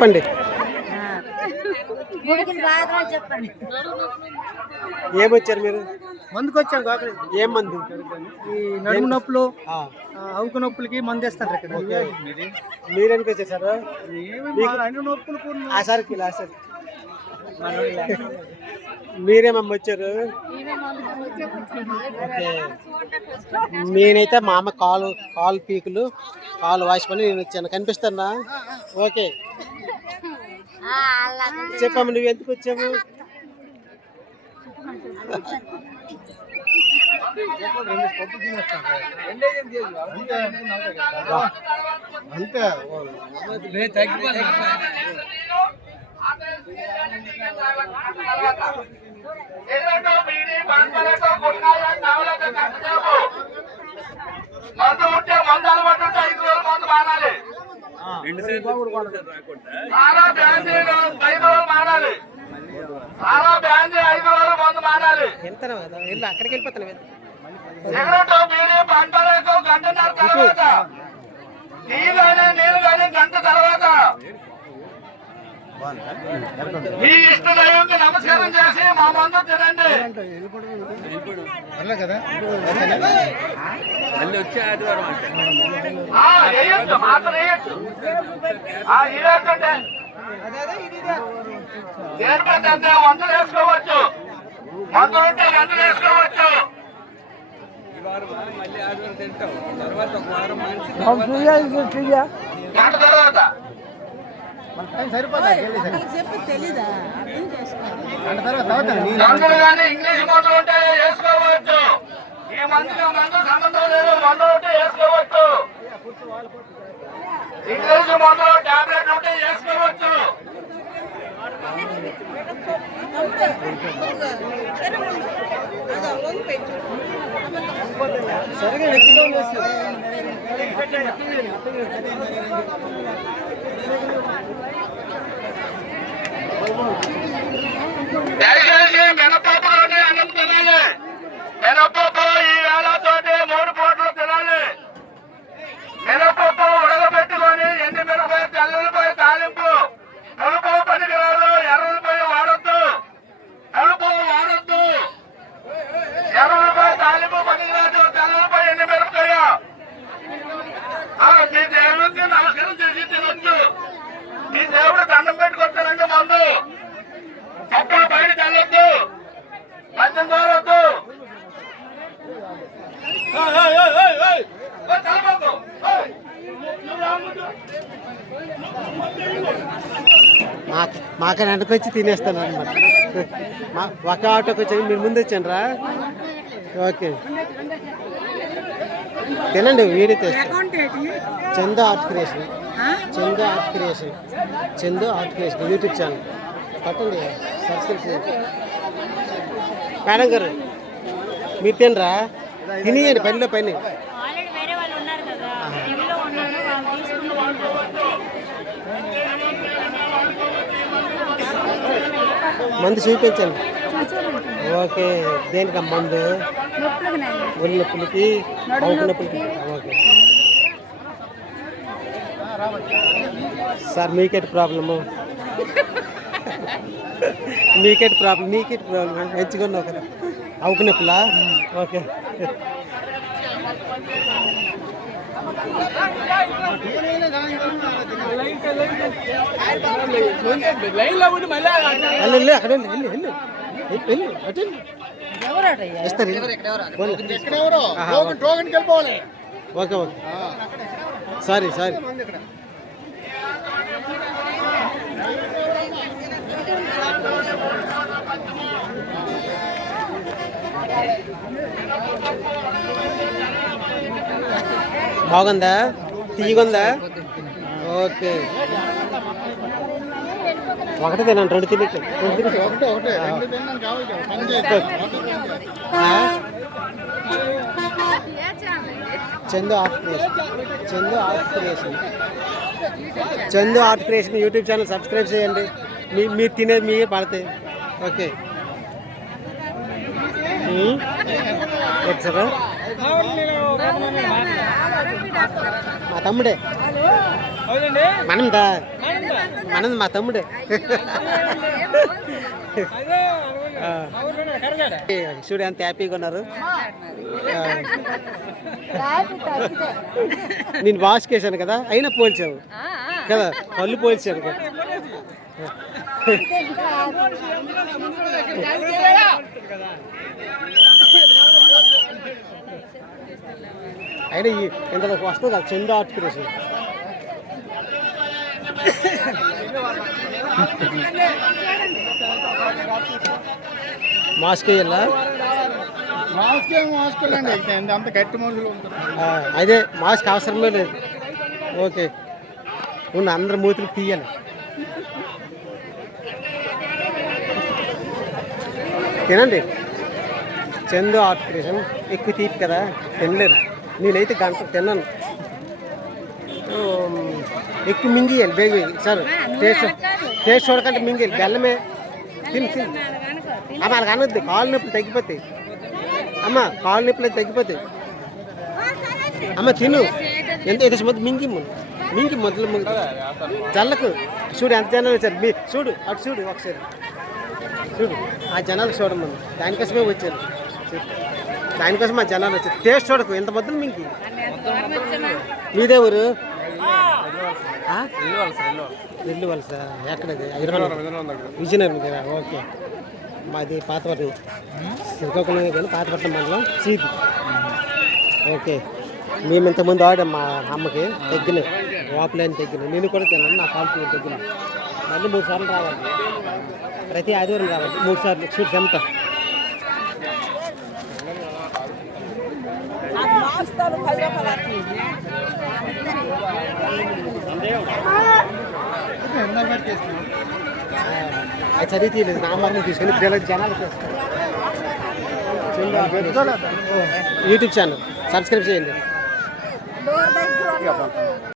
చెప్పండి. ఏమొచ్చారు మీరు? మందుకు వచ్చాం కాక. ఏం మందు? ఈ నడుము నొప్పులు, అవుకు నొప్పులకి మందు వేస్తారు ఇక్కడ. మీరెందుకు వచ్చేసారు? అన్ని నొప్పులు మీరేమమ్మ వచ్చారు? నేనైతే మా అమ్మ కాలు పీకులు కాలు వాష్ పని నేను వచ్చాను. కనిపిస్తానా? ఓకే చెప్పమ్మ, నువ్వు ఎందుకు వచ్చావు? అంతే మందు ఉంటే మందు అలవాటు ఉంటే 5 రోజులు మందు మానాలి. 5 రోజులు మానాలి. 5 రోజులు మందు మానాలి. అక్కడికి వెళ్ళిపోతాను. సిగరెట్ బీడీ పంటలకు గంటన్నర తర్వాత నీళ్ళు కానీ గంట తర్వాత మీ ఇష్ట దైవంకి నమస్కారం చేసి మా మందు తినండి. వేయచ్చు మాత్రం వేయచ్చు. దేనికంటే వందలు వేసుకోవచ్చు. మందులు ఉంటే వందలు వేసుకోవచ్చు. గంట తర్వాత మందులు కానీ ఇంగ్లీష్ మందులు ఉంటే వేసుకోవచ్చు. ఈ మందులు సంబంధం లేదు. మందులు ఉంటే వేసుకోవచ్చు. ఇంగ్లీష్ మందులు టాబ్లెట్ ఉంటే వేసుకోవచ్చు. దయచేసి మినపప్పులోనే అన్నం తినాలి. మినపప్పు ఈ వేళతోటి 3 పూటలు తినాలి. మినపప్పు ఉడకబెట్టుకొని ఎండి మిరపకాయ, తెల్లుల్లిపాయ తాలింపు. నలుపు పనికిరాదు. ఎర్రల్లిపాయ వాడొద్దు. నలుపు వాడొద్దు. ఎర్రల్లిపాయ తాలింపు పనికిరాదు. తెల్లుల్లిపాయ, ఎండి మిరపకాయ. మీ దేవుడికి నమస్కారం చేసి తినొచ్చు. మీ దేవుడు దండం పెట్టుకొస్తానండి. మందు చప్పలు బయట చల్లొద్దు. మద్యం తోలొద్దు. మాకు వెనకొచ్చి తినేస్తాను అనమాట. ఒక ఆటోకి వచ్చి మీరు ముందు వచ్చానరా? ఓకే తినండి. వీడియో తెస్తాను. Chandu art creation, Chandu art creation YouTube channel పట్టండి, సబ్స్క్రైబ్ చేయండి. మేడం గారు మీరు తినరా? తినేయండి పనిలో పని. మందు చూపించండి. ఓకే దేనికి మందు? ఒళ్ళు నొప్పులకి, అవుకు నొప్పులకి. ఓకే సార్ మీకేటి ప్రాబ్లము? నీకేటి ప్రాబ్లం ఎంచుకున్నావు కదా. అవుకు నొప్పులా? ఓకే వెళ్ళి అక్కడ వెళ్ళి ఓకే ఓకే సారీ బాగుందా? తీయగుందా? ఓకే ఒకటే తినండి. 2 తిని Chandu art creation YouTube channel subscribe చేయండి. మీరు తినేది మీకే పడతాయి. ఓకే సార్ మా తమ్ముడే మనందా మనది మా తమ్ముడే. చూడు ఎంత హ్యాపీగా ఉన్నారు. నేను వాష్ చేశాను కదా, అయినా పోల్చావు కదా, కళ్ళు పోల్చాను కదా. అయినా ఇంతలోకి వస్తుంది కదా చందు ఆర్టికల్స్. మాస్క్ వేయాలా? అంత గట్టి మనుషులు అదే మాస్క్ అవసరమే లేదు. ఓకే, నువ్వు అందరి మూతులకు తీయాలి. తినండి. చందు ఆర్టికల్స్ ఎక్కువ తీపి కదా, తినలేరు. నేనైతే గంట తిన్నాను. ఎక్కువ మింగియాలి బేగ సార్. టేస్ట్ చూడకంటే మింగియాలి. బెల్లమే తిని తిని. అమ్మ అలాగ అనొద్దు, కాళ్ళు నొప్పులు తగ్గిపోతాయి. అమ్మ కాళ్ళు నొప్పులు తగ్గిపోతాయి. అమ్మ తిను. ఎంత ఎదురు మొదలు మింగి మొదలు జల్లకు. చూడు ఎంత జనాలు వచ్చారు. చూడు అటు చూడు ఒకసారి చూడు. ఆ జనాలు చూడమని దానికోసమే వచ్చారు. దానికోసం ఆ జనాలు వచ్చారు. టేస్ట్ చూడకు, ఎంత మొదలు మింగి. మీదే ఊరు? ఇల్లు వలస. ఎక్కడది? విజయనగరం కదా. ఓకే, మాది పాతపట్నం. శ్రీకాకుళం కానీ పాతపట్నం మండలం సీది. ఓకే, మేము ఇంతకుముందు ఆడాం. మా అమ్మకి తగ్గినాయి, వాపులేని తగ్గినాయి. నేను కూడా తిన్నాను, నా కాలు తగ్గినాయి. మళ్ళీ 3 సార్లు రావాలి, ప్రతి ఆదివారం రావాలి. 3 సార్లు చూడు చెమట. అది చదివి తీయలేదు, నా మార్గం తీసుకొని జనాలు యూట్యూబ్ ఛానల్ సబ్స్క్రైబ్ చేయండి.